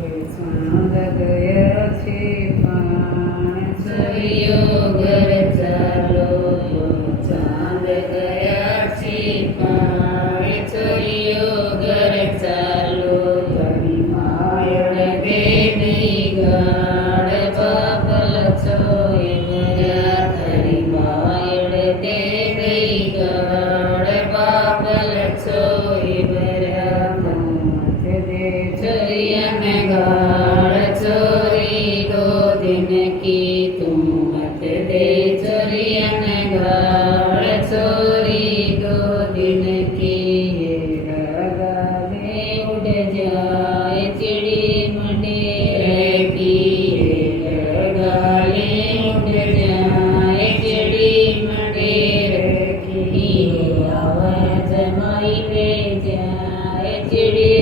ચાંદ ગયા છે પણ સરિયો ઘર ચાલો ચાંદ ગયા છે પણ સરિયો ઘર ચાલો તારી માયણ તે નહીં ગાડ પાપલ છો એવરા તારી માયણ તે નહીં ગાડ પાપલ છો એવરા મત દે चरियन गाड़ चोरी दो दिन की तुम मत दे चरियन गाड़ चोरी दो दिन की રગાલે उड़ जाए चिड़ी मंडेर की गाले उड़ जाए चिड़ी मंडेर की आवाज माई ले जाए चिड़ी